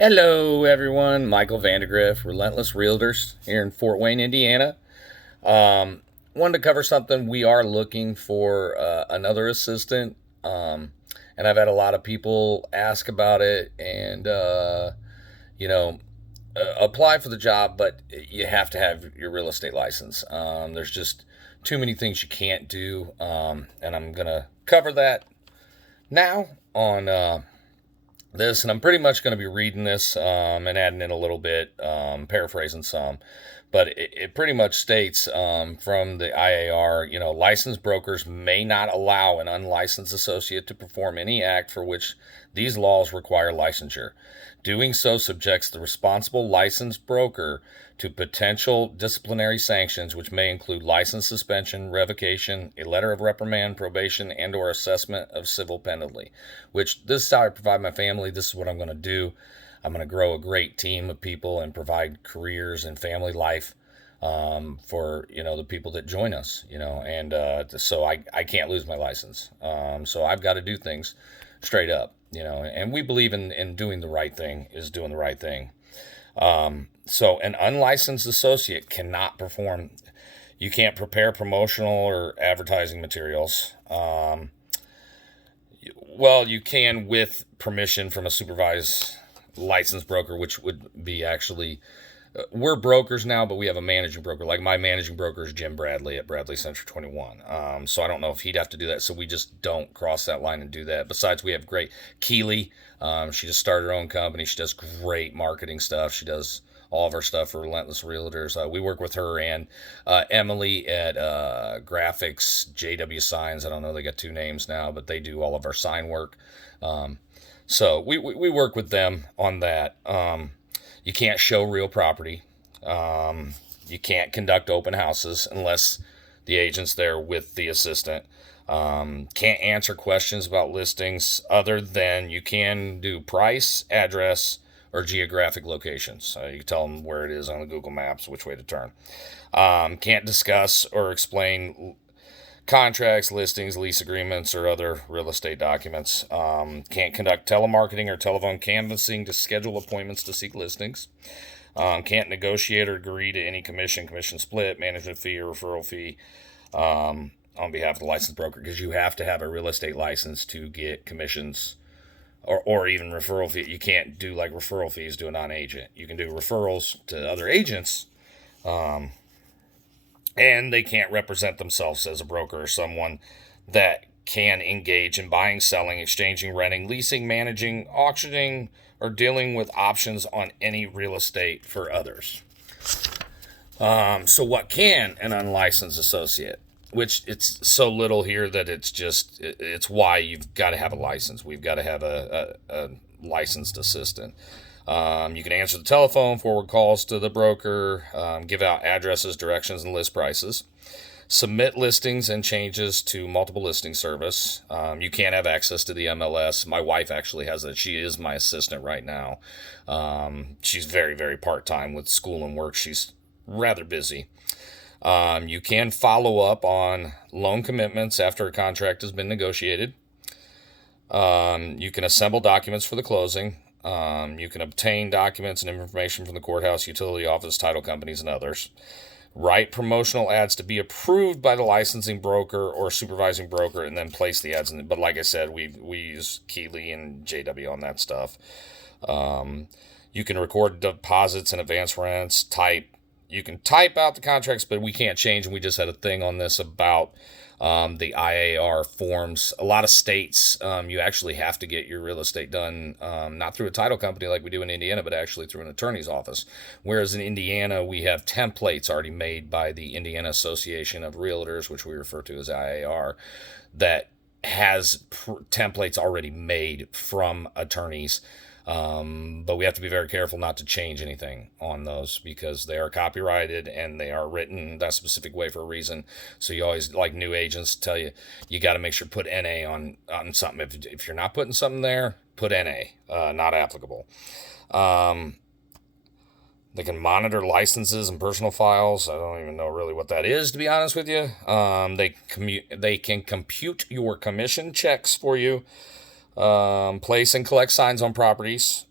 Hello, everyone. Michael Vandergriff, Relentless Realtors here in Fort Wayne, Indiana. Wanted to cover something. We are looking for another assistant, and I've had a lot of people ask about it and, you know, apply for the job, but you have to have your real estate license. There's just too many things you can't do, and I'm going to cover that now on this, and I'm pretty much going to be reading this and adding in a little bit, paraphrasing some. But it pretty much states from the IAR, licensed brokers may not allow an unlicensed associate to perform any act for which these laws require licensure. Doing so subjects the responsible licensed broker to potential disciplinary sanctions, which may include license suspension, revocation, a letter of reprimand, probation, and/or assessment of civil penalty. Which this is how I provide my family. This is what I'm going to do. I'm going to grow a great team of people and provide careers and family life for the people that join us. And so I can't lose my license. So I've got to do things straight up. And we believe in doing the right thing is doing the right thing. So an unlicensed associate cannot perform. You can't prepare promotional or advertising materials. Well, you can with permission from a supervised licensed broker, which would be actually, we're brokers now, but we have a managing broker. Like my managing broker is Jim Bradley at Bradley Central 21. So I don't know if he'd have to do that. So we just don't cross that line and do that. Besides, we have great Keely. She just started her own company. She does great marketing stuff. She does all of our stuff for Relentless Realtors. We work with her and Emily at Graphics JW Signs. I don't know, they got two names now, but they do all of our sign work. So we work with them on that. You can't show real property. You can't conduct open houses unless the agent's there with the assistant. Can't answer questions about listings other than you can do price, address, or geographic locations. You can tell them where it is on the Google Maps, which way to turn. Can't discuss or explain contracts, listings, lease agreements, or other real estate documents. Can't conduct telemarketing or telephone canvassing to schedule appointments to seek listings. Can't negotiate or agree to any commission split, management fee, or referral fee on behalf of the licensed broker, because you have to have a real estate license to get commissions or even referral fee. You can't do like referral fees to a non-agent. You can do referrals to other agents, and they can't represent themselves as a broker or someone that can engage in buying, selling, exchanging, renting, leasing, managing, auctioning, or dealing with options on any real estate for others. So what can an unlicensed associate? Which it's so little here that it's why you've got to have a license. We've got to have a licensed assistant. You can answer the telephone, forward calls to the broker, give out addresses, directions, and list prices, submit listings and changes to multiple listing service. You can't have access to the MLS. My wife actually has that. She is my assistant right now. She's very, very part-time with school and work. She's rather busy. You can follow up on loan commitments after a contract has been negotiated. You can assemble documents for the closing. You can obtain documents and information from the courthouse, utility office, title companies, and others. Write promotional ads to be approved by the licensing broker or supervising broker, and then place the ads in. But like I said, we use Keeley and JW on that stuff. You can record deposits and advance rents. You can type out the contracts, but we can't change. And we just had a thing on this about the IAR forms. A lot of states, you actually have to get your real estate done, not through a title company like we do in Indiana, but actually through an attorney's office. Whereas in Indiana, we have templates already made by the Indiana Association of Realtors, which we refer to as IAR, that has templates already made from attorneys. But we have to be very careful not to change anything on those because they are copyrighted and they are written that specific way for a reason. So you always, like new agents, tell you got to make sure put NA on something. If you're not putting something there, put NA, not applicable. They can monitor licenses and personal files. I don't even know really what that is, to be honest with you. They can compute your commission checks for you. Place and collect signs on properties,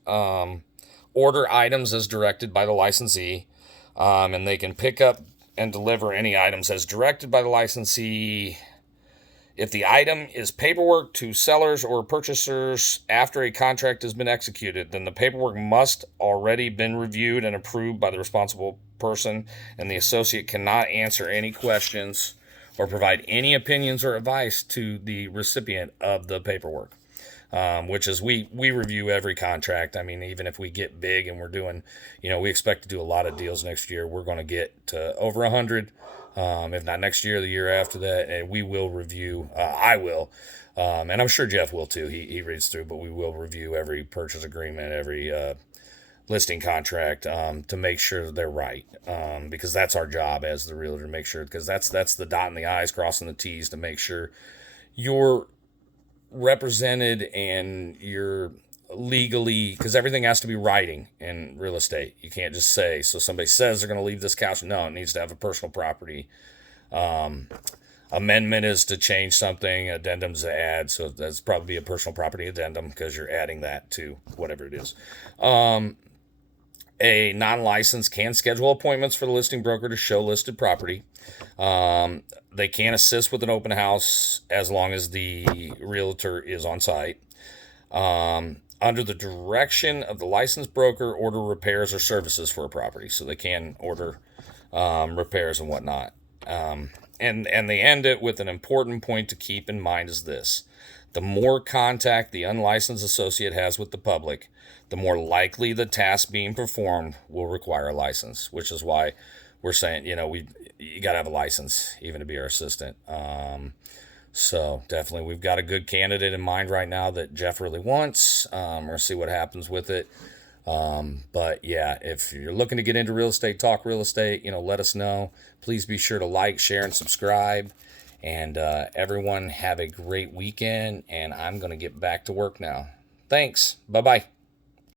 order items as directed by the licensee, and they can pick up and deliver any items as directed by the licensee. If the item is paperwork to sellers or purchasers after a contract has been executed, then the paperwork must already been reviewed and approved by the responsible person, and the associate cannot answer any questions or provide any opinions or advice to the recipient of the paperwork. Which is we review every contract. I mean, even if we get big and we're doing, we expect to do a lot of deals next year. We're going to get to over 100. If not next year, the year after that, and we will review. I will, and I'm sure Jeff will too. He reads through, but we will review every purchase agreement, every listing contract to make sure they're right, because that's our job as the realtor to make sure. Because that's the dotting the I's, crossing the T's to make sure you're represented and you're legally, because everything has to be writing in real estate. You can't just say, so somebody says they're going to leave this couch. No, it needs to have a personal property. Amendment is to change something, addendum's to add, so that's probably a personal property addendum because you're adding that to whatever it is. A non-licensed can schedule appointments for the listing broker to show listed property. They can assist with an open house as long as the realtor is on site. Under the direction of the licensed broker, order repairs or services for a property. So they can order repairs and whatnot. And they end it with an important point to keep in mind is this. The more contact the unlicensed associate has with the public, the more likely the task being performed will require a license, which is why we're saying, you got to have a license even to be our assistant. So definitely we've got a good candidate in mind right now that Jeff really wants. We're going to see what happens with it. But yeah, if you're looking to get into real estate, talk real estate, let us know. Please be sure to like, share, and subscribe. And everyone have a great weekend. And I'm going to get back to work now. Thanks. Bye-bye.